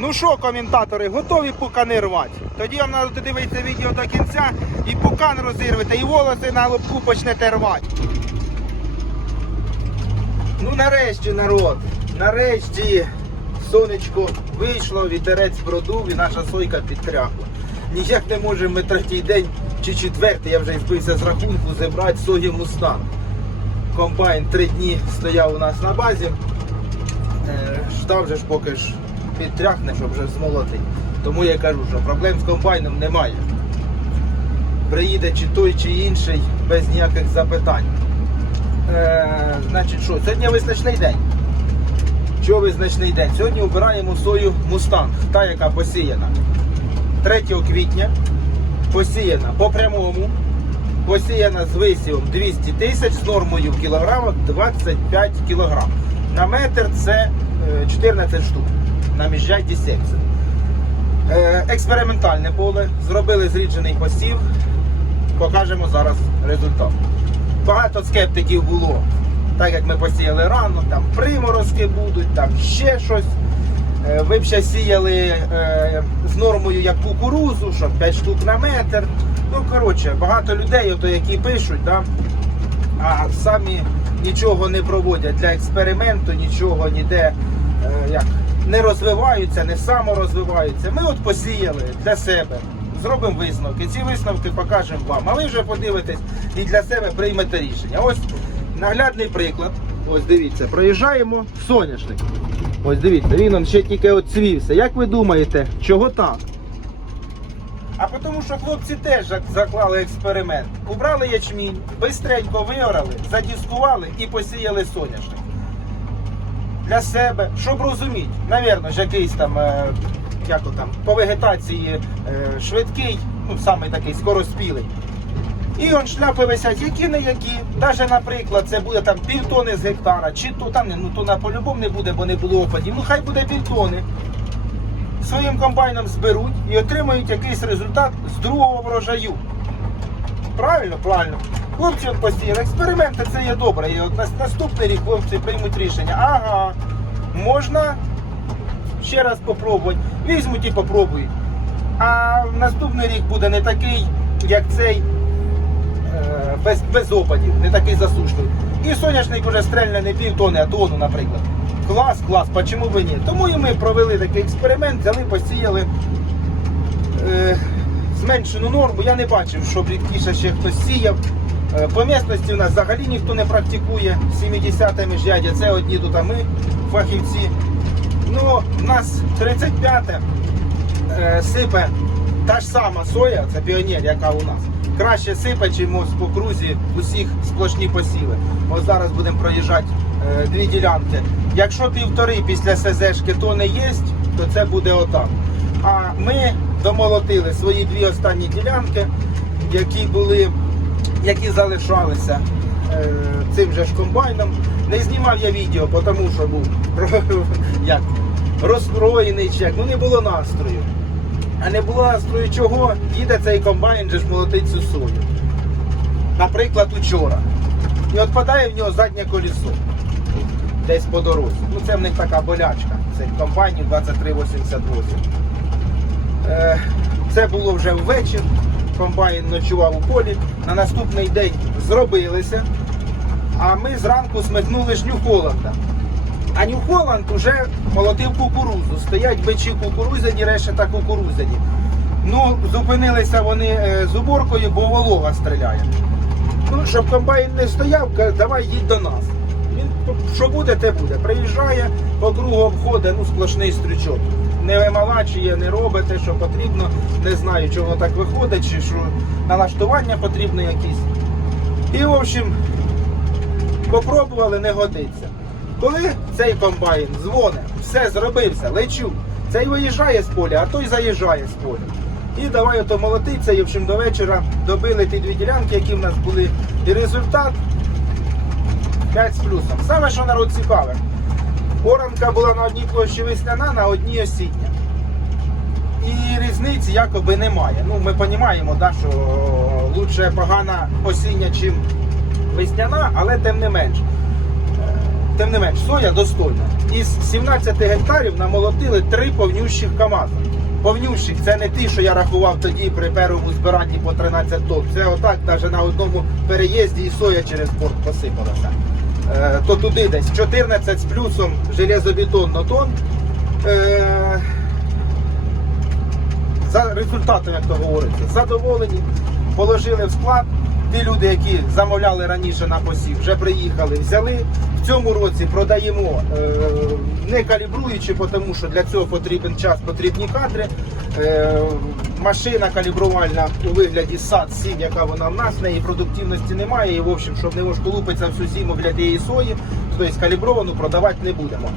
Ну що, коментатори, готові пукани рвати? Тоді вам треба дивитися відео до кінця і пукан розірвете, і волоси на лобку почнете рвати. Ну нарешті, народ, нарешті сонечко вийшло, вітерець продув і наша сойка підтряхла. Ніяк не можемо ми третій день чи четвертий, я вже збився з рахунку, зібрати сої мустанг. Комбайн три дні стояв у нас на базі. Е, Ждав же ж поки ж підтряхне, щоб вже змолотити. Тому я кажу, що проблем з комбайном немає. Приїде чи той, чи інший без ніяких запитань. Е, значить що, сьогодні визначний день. Чого визначний день? Сьогодні обираємо сою Мустанг, та яка посіяна 3 квітня, посіяна по прямому, посіяна з висівом 200 тисяч з нормою в кілограмах 25 кілограм. На метр це е, 14 штук. На міжжаді 70. Е, Експериментальне поле. Зробили зріджений посів. Покажемо зараз результат. Багато скептиків було, так як ми посіяли рано, там приморозки будуть, там ще щось. Е, Ви б ще сіяли е, з нормою як кукурузу, що 5 штук на метр. Ну, коротше, багато людей, ото, які пишуть, да, а самі нічого не проводять для експерименту, нічого ніде як, не розвиваються, не саморозвиваються. Ми от посіяли для себе, зробимо висновки. Ці висновки покажемо вам. А ви вже подивитесь і для себе приймете рішення. Ось наглядний приклад. Ось дивіться, проїжджаємо соняшник. Ось дивіться, він ще тільки от цвівся. Як ви думаєте, чого так? А тому, що хлопці теж заклали експеримент. Убрали ячмінь, бистренько виорали, задіскували і посіяли соняшник. Для себе, щоб розуміти, навірно, ж якийсь там, е, як от там, по вегетації е, швидкий, ну саме такий скороспілий. І он шляпи висять, які не які. Навіть, наприклад, це буде там півтони з гектара, чи то там, ну то на по-любому не буде, бо не було опадів. Ну хай буде півтони своїм комбайном зберуть і отримають якийсь результат з другого врожаю. Правильно, правильно. Хлопці от постійно, експерименти це є добре. І от наступний рік хлопці приймуть рішення. Ага, можна ще раз попробувати. Візьмуть і попробують. А наступний рік буде не такий, як цей, е, без, без опадів, не такий засушний. І соняшник уже стрельне не пів тони, а тонну, наприклад. Клас, клас, чому б ні? Тому і ми провели такий експеримент, взяли, посіяли е, зменшену норму. Я не бачив, щоб рідкіше ще хтось сіяв. Е, по місності у нас взагалі ніхто не практикує 70-ми жядя. Це одні тут, а ми фахівці. Ну, у нас 35-те е, сипе та ж сама соя, це піонер, яка у нас. Краще сипе, чим по крузі усіх сплошні посіви. Ось зараз будемо проїжджати е, дві ділянки. Якщо півтори після СЗшки то не є, то це буде отак. А ми домолотили свої дві останні ділянки, які були, які залишалися е, цим же ж комбайном. Не знімав я відео, тому що був як, розстроєний чек, ну не було настрою. А не було настрою чого, їде цей комбайн же ж молотить цю сою. Наприклад, учора. І отпадає в нього заднє колесо. Десь по дорозі. Ну це в них така болячка. Цих комбайнів 2388. Е, це було вже ввечір. Комбайн ночував у полі. На наступний день зробилися. А ми зранку смикнули ж Нью-Холланда. А Нью-Холланд уже молотив кукурузу. Стоять бичі кукурузяні, решета кукурузяні. Ну, зупинилися вони е, з уборкою, бо волога стріляє. Ну, щоб комбайн не стояв, каже, давай їдь до нас. Він що буде, те буде. Приїжджає, по кругу обходить, ну сплошний стрючок. Не вималачує, не робить те, що потрібно. Не знаю, чого так виходить, чи що налаштування потрібно якісь. І, в общем, попробували, не годиться. Коли цей комбайн дзвонить, все зробився, лечу. Цей виїжджає з поля, а той заїжджає з поля. І давай ото молотиться, і в общем, до вечора добили ті дві ділянки, які в нас були. І результат 5 з плюсом. Саме що народ цікаве. Оранка була на одній площі весняна, на одній осіння. І різниці якоби немає. Ну, ми розуміємо, да, що лучше погана осіння, чим весняна, але тим не менш. Тим не менш, соя достойна. Із 17 гектарів намолотили три повнющих КАМАЗа. Повнющих це не ті, що я рахував тоді при першому збиранні по 13 тонн. Це отак, навіть на одному переїзді і соя через порт посипалася. Е, то туди десь 14 з плюсом железобетонно тонн. Е, за результатом, як то говориться, задоволені, положили в склад. Ті люди, які замовляли раніше на посів, вже приїхали, взяли. В цьому році продаємо е, не калібруючи, тому що для цього потрібен час, потрібні кадри. Е, машина калібрувальна у вигляді сад 7, яка вона в нас, неї продуктивності немає. І в общем, щоб не вошколупитися всю зиму для тієї сої, тобто калібровану продавати не будемо.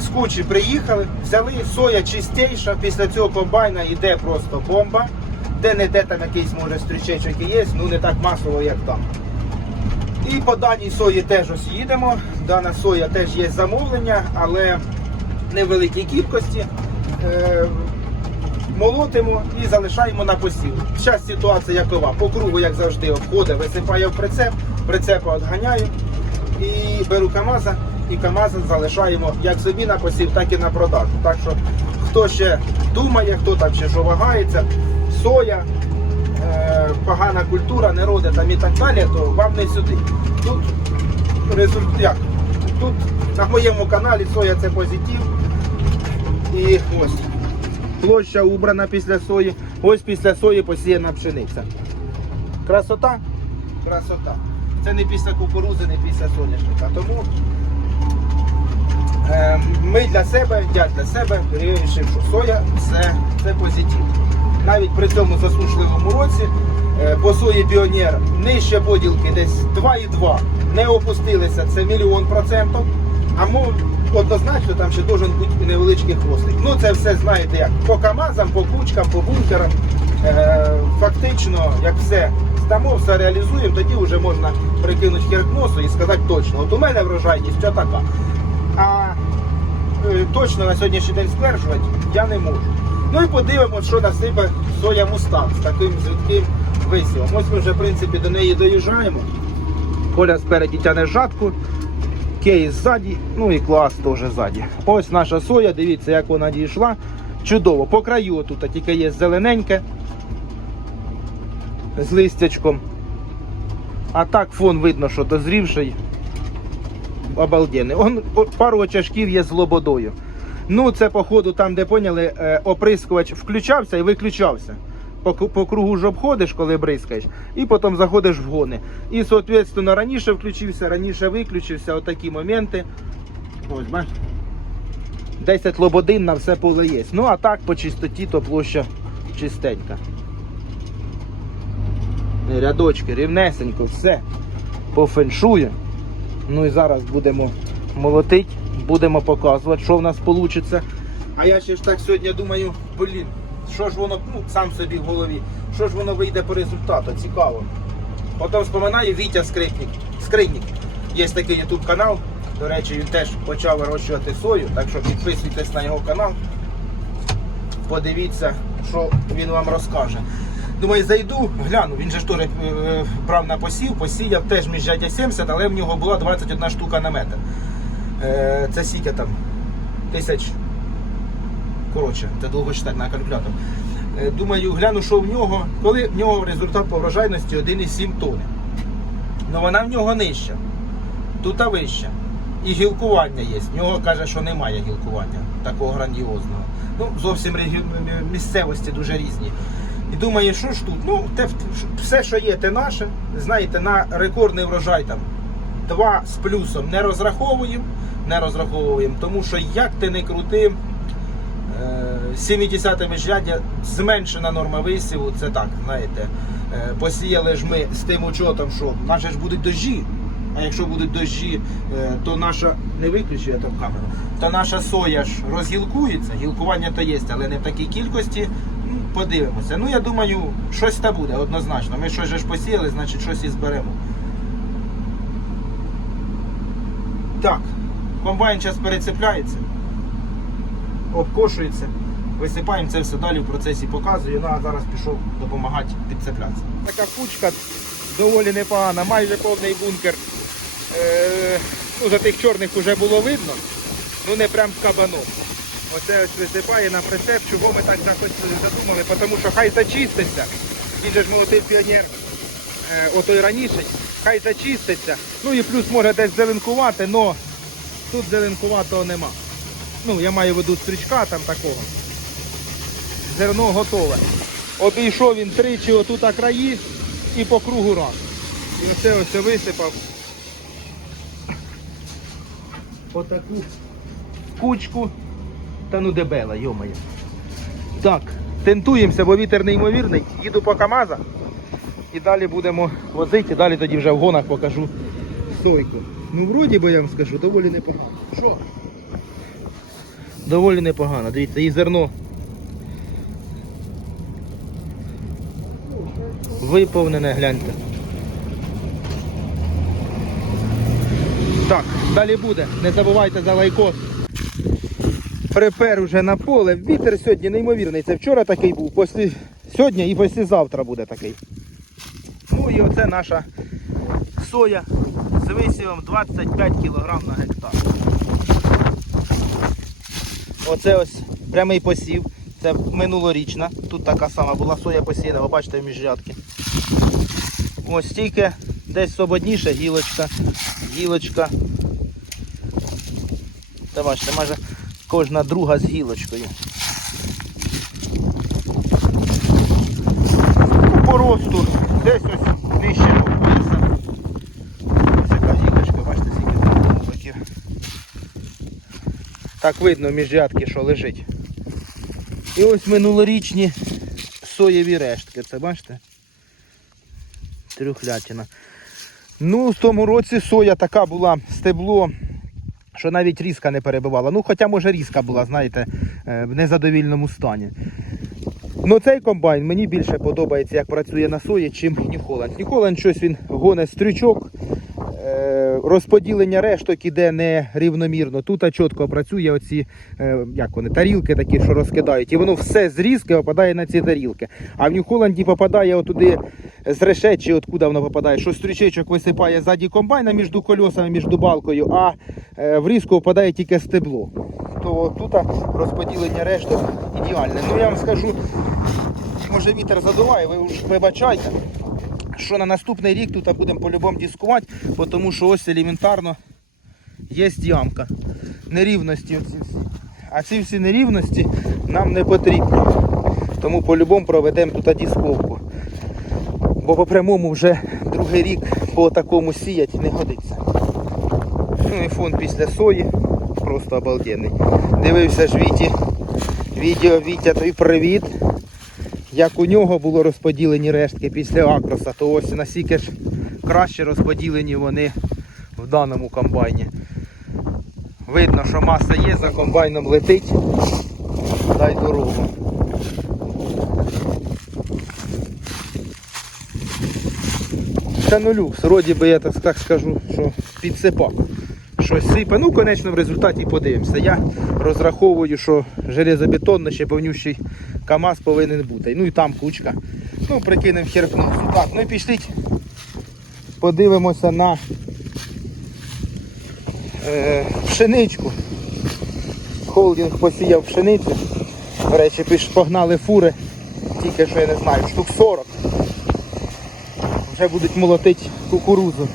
З кучі приїхали, взяли соя чистіша, після цього комбайна йде просто бомба. Де не де там якийсь може стрічечок і є, ну не так масово, як там. І по даній сої теж ось їдемо. Дана соя теж є замовлення, але не в великій кількості. Е, молотимо і залишаємо на посів. Зараз ситуація якова. По кругу, як завжди, обходить, висипаю в прицеп, прицепа відганяю і беру КАМАЗа, і КАМАЗа залишаємо як собі на посів, так і на продажу. Так що хто ще думає, хто там ще що вагається, соя, е, погана культура, не роде там і так далі, то вам не сюди. Тут результат. Як? Тут на моєму каналі соя це позитив. І ось площа убрана після сої. Ось після сої посіяна пшениця. Красота? Красота. Це не після кукурузи, не після соняшника. Тому е, ми для себе, я для себе вирішив, що соя це, це позитив. Навіть при цьому засушливому році е, по сої піонер нижче поділки десь 2,2. Не опустилися, це мільйон процентів. А мов однозначно там ще должен бути невеличкий хвостик. Ну це все знаєте як по камазам, по кучкам, по бункерам. Е, фактично, як все здамо, все реалізуємо, тоді вже можна прикинути хер носу і сказати точно, от у мене врожайність що така. А е, точно на сьогоднішній день стверджувати я не можу. Ну і подивимося, що насипе соя мустан з таким звідким висівом. Ось ми вже в принципі до неї доїжджаємо. Коля спереді тяне жатку, кейс ззаді, ну і клас теж ззаді. Ось наша соя, дивіться, як вона дійшла. Чудово. По краю тут тільки є зелененьке з листячком. А так фон видно, що дозрівший. Обалденний. Он, пару очашків є з лободою. Ну, це, походу, там, де поняли, е, оприскувач включався і виключався. По, по кругу ж обходиш, коли бризкаєш, і потім заходиш в гони. І, соответственно, раніше включився, раніше виключився. Отакі моменти. Ось, бачиш. 10 лободин на все поле є. Ну, а так по чистоті, то площа чистенька. Рядочки, рівнесенько, все по феншую. Ну і зараз будемо молотити, будемо показувати, що в нас вийде. А я ще ж так сьогодні думаю, блін, що ж воно, ну сам собі в голові, що ж воно вийде по результату, цікаво. Потім вспоминаю Вітя Скрипник. Скрипник. Є такий YouTube канал. До речі, він теж почав вирощувати сою, так що підписуйтесь на його канал. Подивіться, що він вам розкаже. Думаю, зайду, гляну, він же ж теж е, брав на посів, посіяв теж міжжаття 70, але в нього була 21 штука на метр. Е, це скільки там? Тисяч. Коротше, це довго читати на калькулятор. Е, думаю, гляну, що в нього, коли в нього результат по врожайності 1,7 тонни. Ну вона в нього нижча, тут вища. І гілкування є. В нього каже, що немає гілкування такого грандіозного. Ну, зовсім регі- місцевості дуже різні. І думаю, що ж тут? Ну, те, все, що є, те наше. Знаєте, на рекордний врожай там два з плюсом не розраховуємо, не розраховуємо, тому що як ти не крути, е, 70 міжряддя зменшена норма висіву, це так, знаєте. Е, Посіяли ж ми з тим учотом, що наші ж будуть дощі. А якщо будуть дощі, е, то наша не виключує там камеру, то наша соя ж розгілкується. Гілкування то є, але не в такій кількості. Ну, подивимося. Ну я думаю, щось та буде однозначно. Ми щось ж посіяли, значить щось і зберемо. Так, комбайн зараз перецепляється, обкошується, висипаємо це все далі в процесі показую. Ну а зараз пішов допомагати підцеплятися. Така кучка доволі непогана, майже повний бункер. Е, ну за тих чорних вже було видно, ну не прям кабаном. Оце ось висипає на прицеп, чого ми так задумали, тому що хай зачиститься. Він же ж молодий піонер, е, раніше, хай зачиститься. Ну і плюс може десь зеленкувати, але тут зеленкуватого нема. Ну, я маю в виду стрічка там такого. Зерно готове. Обійшов він тричі отут краї і по кругу раз. І оце ось висипав. Отаку кучку. Та ну дебела, йомає. Так, тентуємося, бо вітер неймовірний. Їду по КАМАЗа. І далі будемо возити, далі тоді вже в гонах покажу сойку. Ну, вроді би я вам скажу, доволі непогано. Що? Доволі непогано. Дивіться, і зерно. Виповнене, гляньте. Так, далі буде. Не забувайте за лайкос. Припер уже на поле. Вітер сьогодні неймовірний. Це вчора такий був, після... сьогодні і післязавтра буде такий. Ну і оце наша соя з висівом 25 кг на гектар. Оце ось прямий посів. Це минулорічна. Тут така сама була соя посіяна, ви бачите в міжрядки. Ось тільки десь свободніше гілочка, гілочка. Та бачите, майже кожна друга з гілочкою. Ну, По росту десь ось нижче пояса. Ось яка гілочка, бачите, скільки там боків. Так видно в міжрядки, що лежить. І ось минулорічні соєві рештки, це бачите? Трюхлятина. Ну, в тому році соя така була стебло, що навіть різка не перебивала. Ну, хоча, може, різка була, знаєте, е, в незадовільному стані. Ну, цей комбайн мені більше подобається, як працює на сої, чим Нью-Холланд. Нью-Холланд щось він гоне стрючок, е, розподілення решток іде нерівномірно. Тут а чітко працює оці е, як вони, тарілки такі, що розкидають. І воно все з різки попадає на ці тарілки. А в Нью-Холланді попадає отуди з решечі, откуда воно попадає, що стрючечок висипає ззаді комбайна між колесами, між балкою, а е, в різку попадає тільки стебло. То тут розподілення решток ідеальне. Ну я вам скажу, може вітер задуває, ви вибачайте що на наступний рік тут будемо по-любому дискувати, тому що ось елементарно є ямка. Нерівності оці всі. А ці всі нерівності нам не потрібні. Тому по-любому проведемо тут дисковку. Бо по прямому вже другий рік по такому сіять не годиться. Ну і фон після сої просто обалденний. Дивився ж Віті. Відео Вітя, тобі привіт як у нього було розподілені рештки після акроса, то ось настільки ж краще розподілені вони в даному комбайні. Видно, що маса є, за комбайном летить. Дай дорогу. Ну вроді би я так, скажу, що підсипак. Щось сипе. Ну, конечно, в результаті подивимося. Я розраховую, що железобетонно ще повнющий КАМАЗ повинен бути. Ну і там кучка. Ну, прикинемо херпнувся. Так, ну і пішліть. Подивимося на е, пшеничку. Холдинг посіяв пшеницю. До речі, погнали фури. Тільки що я не знаю, штук 40. Вже будуть молотити кукурузу.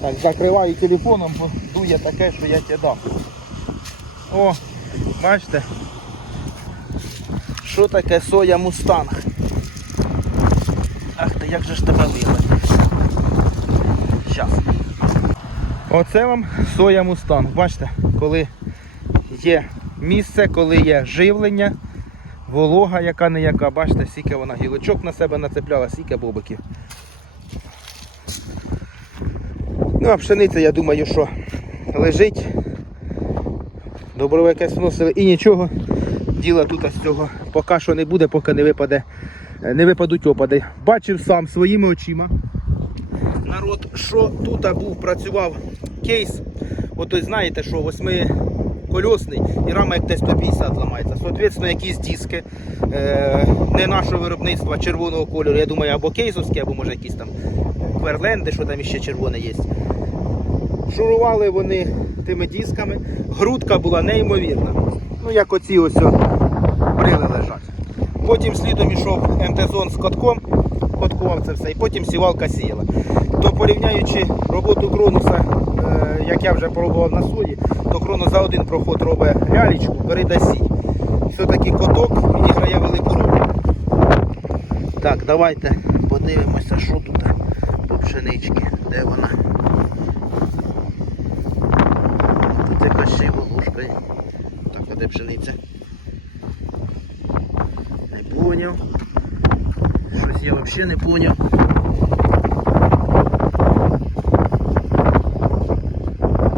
Так, закриваю телефоном, бо дує таке, що я тебе дам. О, бачите? Що таке соя мустанг? Ах ти, як же ж тебе вигнати? Щас. Оце вам соя мустанг. Бачите, коли є місце, коли є живлення, волога яка не яка, бачите, скільки вона гілочок на себе нацепляла, скільки бобиків. Ну, а пшениця, я думаю, що лежить. Добро якесь вносили і нічого. Діла тут з цього поки що не буде, поки не випаде, е, не випадуть опади. Бачив сам своїми очима. Народ, що тут був, працював кейс. Ото знаєте, що восьмикольосний і рама як десь 150 ламається. Соответственно, якісь диски е, не нашого виробництва червоного кольору. Я думаю, або кейсовські, або може якісь там кверленди, що там іще червоне є. шурували вони тими дисками. Грудка була неймовірна. Ну, як оці ось брили лежать. Потім слідом ішов МТ-зон з котком, коткував це все, і потім сівалка сіяла. То порівняючи роботу Кронуса, е, як я вже пробував на сої, то Кронус за один проход робить лялечку, переда сій. Все-таки коток відіграє велику роль. Так, давайте подивимося, що тут по пшенички. Де вона? Тут якась ще й волошка є. Так, а де пшениця? Не поняв. Взагалі не поняв.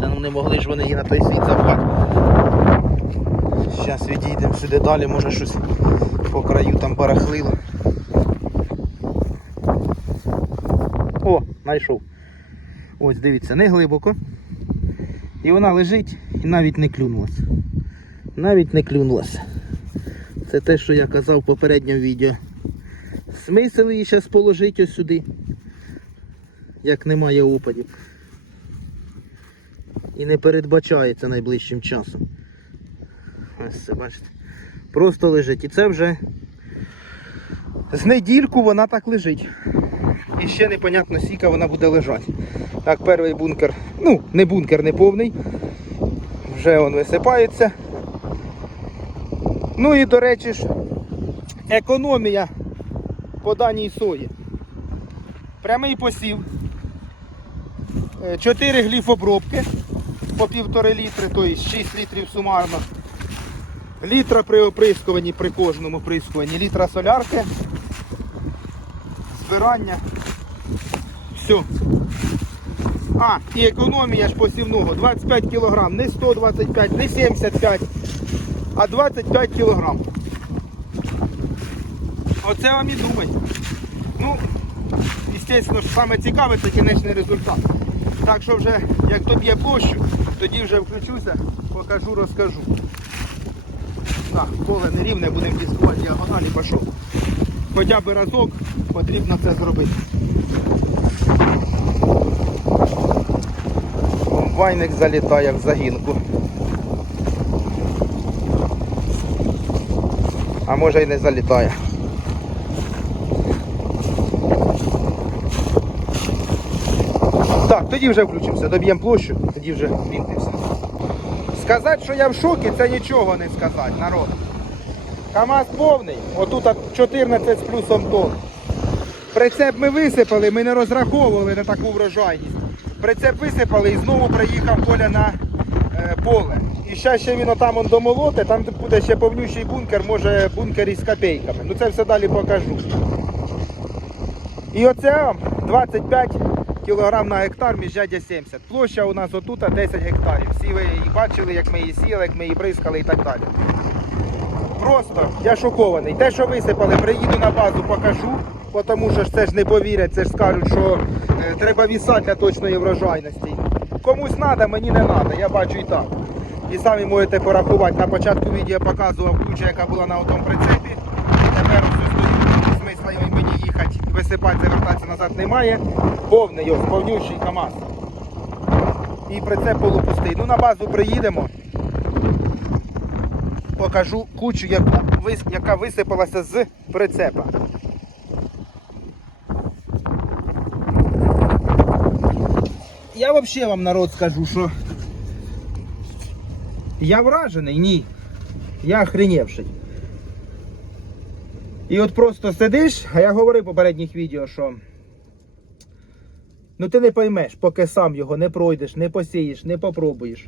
Та ну не могли ж вони її на той світ запхати. Зараз відійдемо сюди далі, може щось по краю там барахлило. О, знайшов. Ось дивіться, не глибоко. І вона лежить і навіть не клюнулася. Навіть не клюнулася. Це те, що я казав в попередньому відео. Смисл її зараз положити ось сюди, як немає опадів. І не передбачається найближчим часом. Ось це бачите. Просто лежить. І це вже з недільку вона так лежить. І ще непонятно скільки вона буде лежати. Так, перший бункер, ну, не бункер, не повний. Вже він висипається. Ну і до речі ж, економія по даній сої. Прямий посів. 4 гліфобробки по півтори літри, тобто 6 літрів сумарно. Літра при оприскуванні при кожному оприскуванні, літра солярки, збирання. Все. А, і економія ж посівного 25 кг, не 125, не 75, а 25 кг. Оце вам і думай. Ну, звісно, саме цікаве це кінечний результат. Так що вже, як доб'є площу, тоді вже включуся, покажу, розкажу. Так, поле не рівне, будемо дискувати діагоналі, пішов. Хоча б разок потрібно це зробити. Комбайник залітає в загінку. А може й не залітає. Тоді вже включимося, доб'ємо площу, тоді вже вінтився. Сказати, що я в шокі, це нічого не сказати, народ. КАМАЗ повний, отут 14 з плюсом тонн. Прицеп ми висипали, ми не розраховували на таку врожайність. Прицеп висипали і знову приїхав Коля на е, поле. І зараз ще він отам он домолоте, там буде ще повнющий бункер, може бункер із копейками. Ну це все далі покажу. І оце 25 кг на гектар міждядя 70. Площа у нас отут 10 гектарів. Всі ви її бачили, як ми її сіяли, як ми її бризкали і так далі. Просто я шокований. Те, що висипали, приїду на базу, покажу, тому що це ж не повірять, це ж скажуть, що е, треба віса для точної врожайності. Комусь треба, мені не треба, я бачу і так. І самі можете порахувати. На початку відео показував куча, яка була на тому прицепі. Тепер ось стою, смисла його мені їхати, висипати, завертатися назад немає. Повний ось, повнющий КАМАЗ. І прицеп полупустий. Ну на базу приїдемо покажу кучу, яку, яка висипалася з прицепа. Я взагалі вам народ скажу, що я вражений, ні. Я охренівший. І от просто сидиш, а я говорив в попередніх відео, що ну ти не поймеш, поки сам його не пройдеш, не посієш, не попробуєш.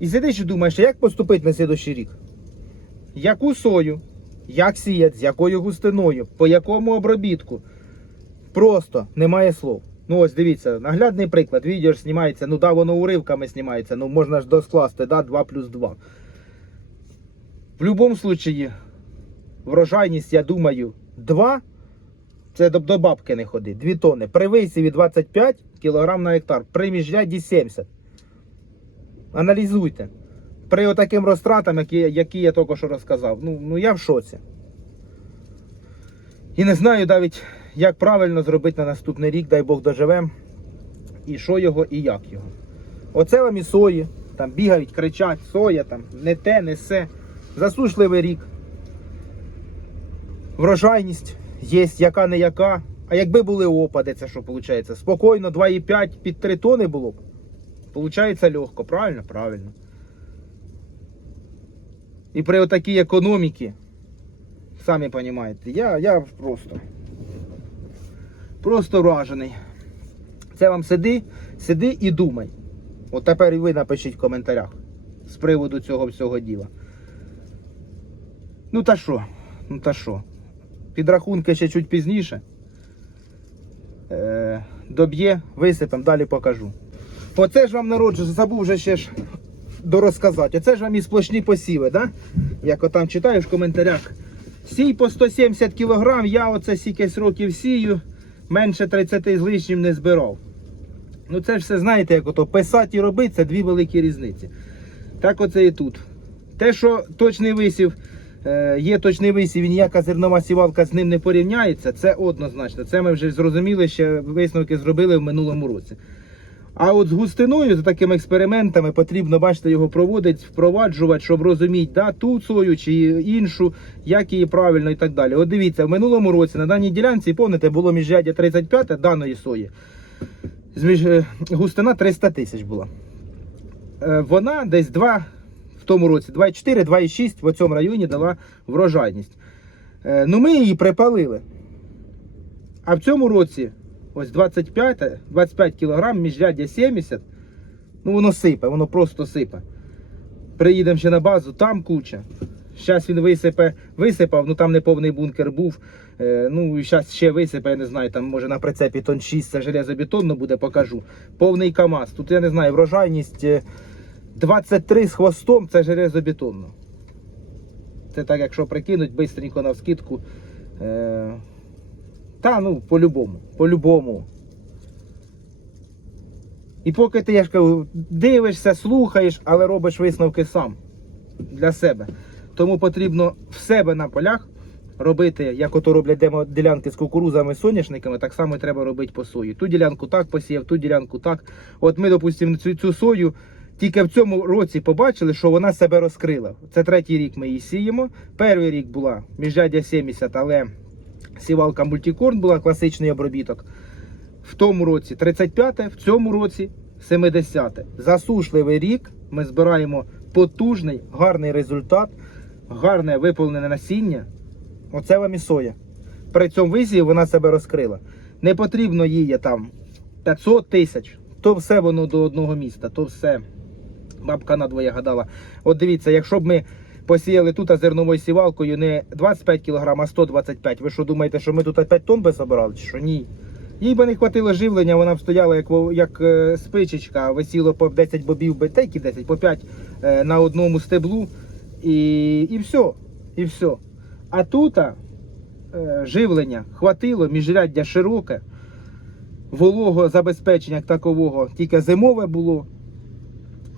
І сидиш і думаєш, як поступити на слідущий рік? Яку сою, як сіяти, з якою густиною, по якому обробітку? Просто немає слов. Ну ось дивіться, наглядний приклад. Відео ж знімається, ну да, воно уривками знімається, ну можна ж доскласти, да, 2 плюс 2. В будь-якому випадку, врожайність, я думаю, 2. Це до, до бабки не ходи, 2 тони. При висіві 25 кг на гектар, при міжряді 70. Аналізуйте. При отаким розтратам, які, які я тільки що розказав. Ну, ну я в шоці. І не знаю навіть, як правильно зробити на наступний рік, дай Бог доживем. і що його, і як його. Оце вам і сої. Там бігають, кричать, соя там, не те, не се. Засушливий рік. Врожайність є, яка не яка. А якби були опади, це що виходить? Спокійно 2,5 під 3 тони було б. Получається легко, правильно? Правильно. І при отакій економіці, самі розумієте, я, я просто. Просто вражений. Це вам сиди, сиди і думай. От тепер і ви напишіть в коментарях з приводу цього всього діла. Ну та що? Ну та що? Підрахунки ще чуть пізніше. Е, доб'є, висипем, далі покажу. Оце ж вам народ, забув вже ще ж дорозказати. Оце ж вам і сплошні посіви, да? Як отам читаю в коментарях. Сій по 170 кг, я оце сікесь років сію, менше 30 з лишнім не збирав. Ну це ж все знаєте, як ото писати і робити, це дві великі різниці. Так оце і тут. Те, що точний висів, є точний висів і ніяка зернова сівалка з ним не порівняється, це однозначно. Це ми вже зрозуміли, ще висновки зробили в минулому році. А от з густиною, з такими експериментами, потрібно, бачите, його проводити, впроваджувати, щоб розуміти, да, ту сою чи іншу, як її правильно і так далі. От дивіться, в минулому році на даній ділянці, пам'ятаєте, було міжряддя 35 даної сої. Е, густина 300 тисяч була. Е, Вона десь 2 в тому році, 2,4, 2,6 в цьому районі дала врожайність. Е, Ну ми її припалили. А в цьому році ось 25, 25 кг, міжряддя 70. Ну воно сипе, воно просто сипе. Приїдемо ще на базу, там куча. Зараз він висипе, висипав, ну там не повний бункер був. Е, ну і зараз ще висипе, я не знаю, там може на прицепі тон 6 це железобетонно буде, покажу. Повний КАМАЗ. Тут я не знаю, врожайність е, 23 з хвостом це железобетонно. Це так, якщо прикинуть, бистренько на вскидку. Е, та ну, по-любому, по-любому. І поки ти, я ж кажу, дивишся, слухаєш, але робиш висновки сам для себе. Тому потрібно в себе на полях робити, як ото роблять ділянки з кукурузами, соняшниками, так само треба робити по сої. Ту ділянку так посіяв, ту ділянку так. От ми, допустимо, цю, цю сою тільки в цьому році побачили, що вона себе розкрила. Це третій рік ми її сіємо. Перший рік була міжряддя 70, але сівалка мультикорн була класичний обробіток. В тому році 35-те, в цьому році 70-те. Засушливий рік. Ми збираємо потужний, гарний результат, гарне виповнене насіння. Оце вам і соя. При цьому висіві вона себе розкрила. Не потрібно їй там 500 тисяч. То все воно до одного міста, то все. Бабка надвоє гадала. От дивіться, якщо б ми посіяли тут зерновою сівалкою не 25 кг, а 125 Ви що думаєте, що ми тут 5 тонн би собирали? Чи що ні? Їй би не хватило живлення, вона б стояла як, як е, спичечка, висіло по 10 бобів, та які 10, по 5 е, на одному стеблу. І, і все. І все. А тут е, живлення хватило, міжряддя широке, вологого забезпечення такового, тільки зимове було.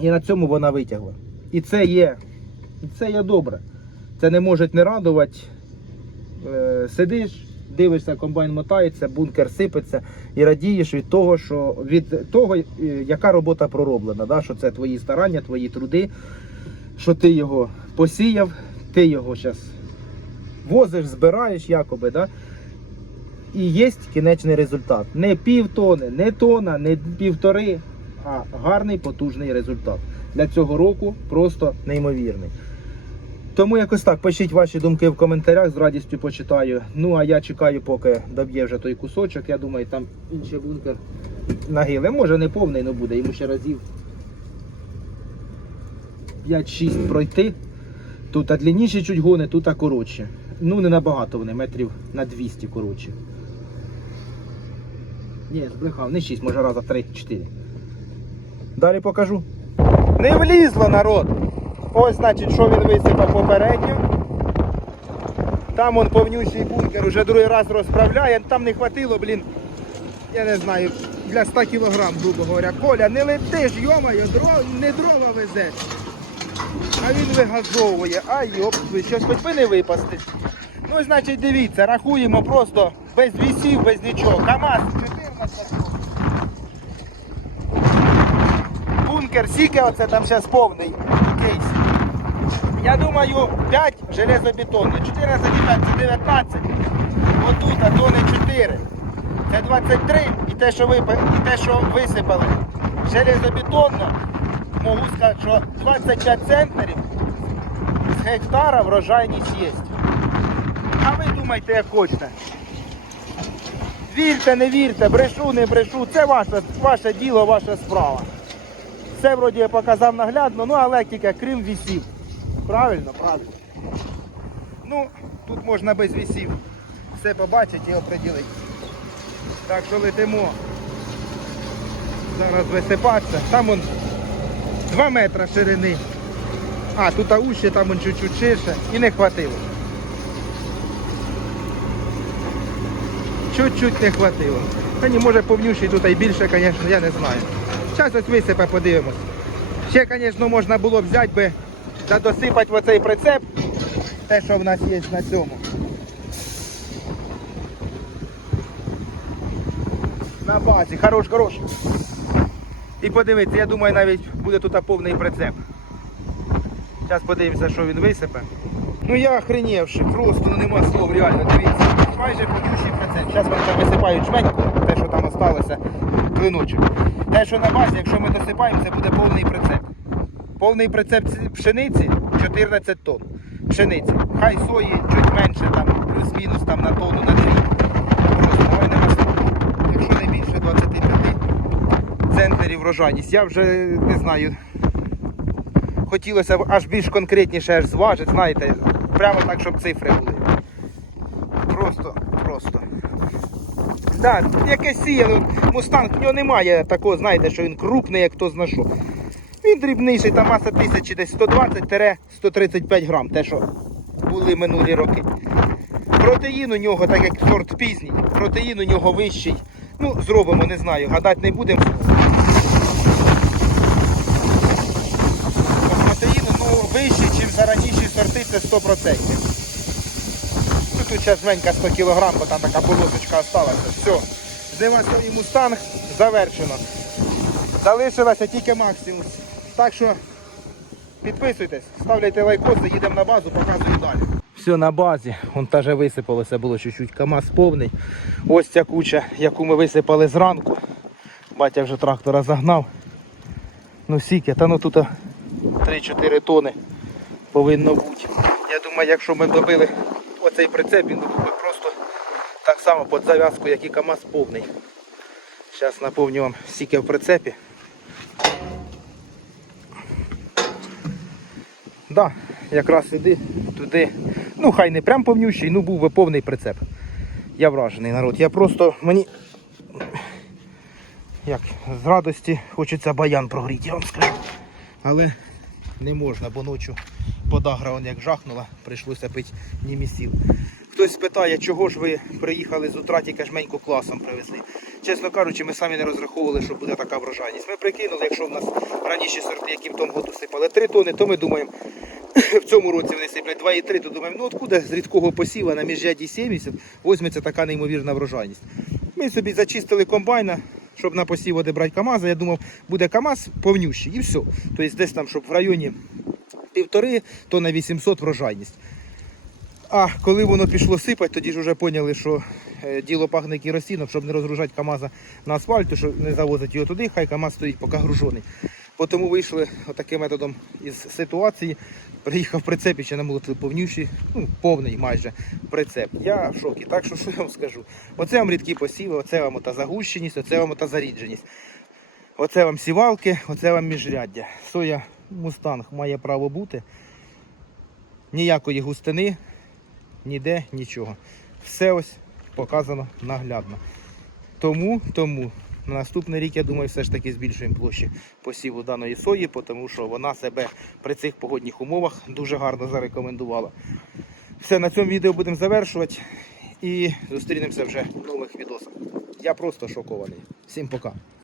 І на цьому вона витягла. І це є, і це є добре. Це не може не радувати. Е, сидиш, дивишся, комбайн мотається, бункер сипеться і радієш від того, що від того, е, яка робота пророблена, да? що це твої старання, твої труди, що ти його посіяв, ти його зараз возиш, збираєш якоби, да? і є кінечний результат. Не пів тони, не тона, не півтори, а гарний потужний результат. Для цього року просто неймовірний. Тому якось так, пишіть ваші думки в коментарях, з радістю почитаю. Ну а я чекаю, поки доб'є вже той кусочок. Я думаю, там інший бункер нагиле. Може не повний, але буде. Йому ще разів 5-6 пройти. Тут а длинніші чуть гони, тут а коротше. Ну не набагато вони, метрів на 200 коротше. Ні, збрехав, не 6, може раза 3-4. Далі покажу. Не влізло народ. Ось, значить, що він висипав попередньо. Там он повнющий бункер уже другий раз розправляє. Там не хватило, блін. Я не знаю, для 100 кілограм, грубо говоря. Коля, не летиш, йомаю, дров, не дрова везеш. А він вигазовує. А йоп, щось хоч би не випасти. Ну, значить, дивіться, рахуємо просто без вісів, без нічого. КАМАЗ 14. Бункер, сіки, оце там зараз повний кейс. Я думаю, 5 железобетонних, 14,5 це 19. Отут, а то не 4. Це 23 і те, що випа- і те, що висипали. Железобетонно, можу сказати, що 25 центнерів з гектара врожайність є. А ви думайте, як хочете. Вірте, не вірте, брешу, не брешу, це ваше, ваше діло, ваша справа. Все вроді я показав наглядно, ну але тільки крім вісів. Правильно, правильно. Ну, тут можна без вісів все побачити і оприділити. Так що летимо. Зараз висипатися. Там он 2 метри ширини. А, тут ауще, там он чуть-чуть ширше і не хватило. Чуть-чуть не хватило. Та ні, може повнющий тут і більше, звісно, я не знаю. Зараз ось висипе, подивимось. Ще, звісно, можна було б взяти би та досипати в оцей прицеп, те, що в нас є на цьому. На базі, хорош, хорош. І подивіться, я думаю, навіть буде тут повний прицеп. Зараз подивимося, що він висипе. Ну я охренівши, просто ну нема слов, реально, дивіться. Майже повнющий прицеп. Зараз вони висипають жменьку, те, що там осталося, клиночок. Те, що на базі, якщо ми досипаємо, це буде повний прицеп. Повний прицеп пшениці 14 тонн. Пшениці. Хай сої чуть менше, там, плюс-мінус там, на тонну, на дві. Якщо не більше 25 центнерів врожайність. Я вже не знаю. Хотілося б аж більш конкретніше аж зважити, знаєте, прямо так, щоб цифри були. Просто, просто. Так, якесь сіяло, мустанг, в нього немає такого, знаєте, що він крупний, як хто зна що. Він дрібніший, там маса тисячі десь 120-135 грам, те, що були минулі роки. Протеїн у нього, так як сорт пізній, протеїн у нього вищий. Ну, зробимо, не знаю, гадати не будемо. По протеїну ну, вищий, ніж за раніші сорти, це 100%. Тут зараз менька 100 кг, бо там така полосочка залишилася. Все. Девасовий мустанг завершено. Залишилося тільки максимум. Так що підписуйтесь, ставляйте лайкоси, їдемо на базу, показую далі. Все на базі, вон теж висипалося, було чуть-чуть КАМАЗ повний. Ось ця куча, яку ми висипали зранку. Батя вже трактора загнав. Ну сіки, та ну тут 3-4 тони повинно бути. Я думаю, якщо ми добили оцей прицеп, він був просто так само під зав'язку, як і КАМАЗ повний. Зараз наповню вам стільки в прицепі. Да, якраз іди туди. Ну, хай не прям повнющий, ну був би повний прицеп. Я вражений народ. Я просто мені як з радості хочеться баян прогріти, я вам скажу. Але не можна, бо ночі подагра он як жахнула, прийшлося пити німісів. Хтось питає, чого ж ви приїхали з утра, тільки жменьку класом привезли. Чесно кажучи, ми самі не розраховували, що буде така врожайність. Ми прикинули, якщо в нас раніші сорти, які в тому году сипали 3 тони, то ми думаємо, в цьому році вони сиплять 2,3, то думаємо, ну откуда з рідкого посіва на міжряді 70 візьметься така неймовірна врожайність. Ми собі зачистили комбайна, щоб на посів одебрати КАМАЗа. Я думав, буде КАМАЗ повнющий і все. Тобто десь там, щоб в районі півтори, то на 800 врожайність. А коли воно пішло сипати, тоді ж вже поняли, що е, діло пахне керосином, щоб не розгружати КАМАЗа на асфальт, то що не завозити його туди, хай КАМАЗ стоїть поки гружений. Тому вийшли отаким методом із ситуації. Приїхав прицеп і ще намолотили повніший, ну повний майже прицеп. Я в шокі. Так що що я вам скажу? Оце вам рідкі посіви, оце вам та загущеність, оце вам та зарідженість. Оце вам сівалки, оце вам міжряддя. Соя мустанг має право бути. Ніякої густини, ніде нічого. Все ось показано наглядно. Тому, тому на наступний рік, я думаю, все ж таки збільшуємо площі посіву даної сої, тому що вона себе при цих погодних умовах дуже гарно зарекомендувала. Все, на цьому відео будемо завершувати і зустрінемося вже в нових відосах. Я просто шокований. Всім пока.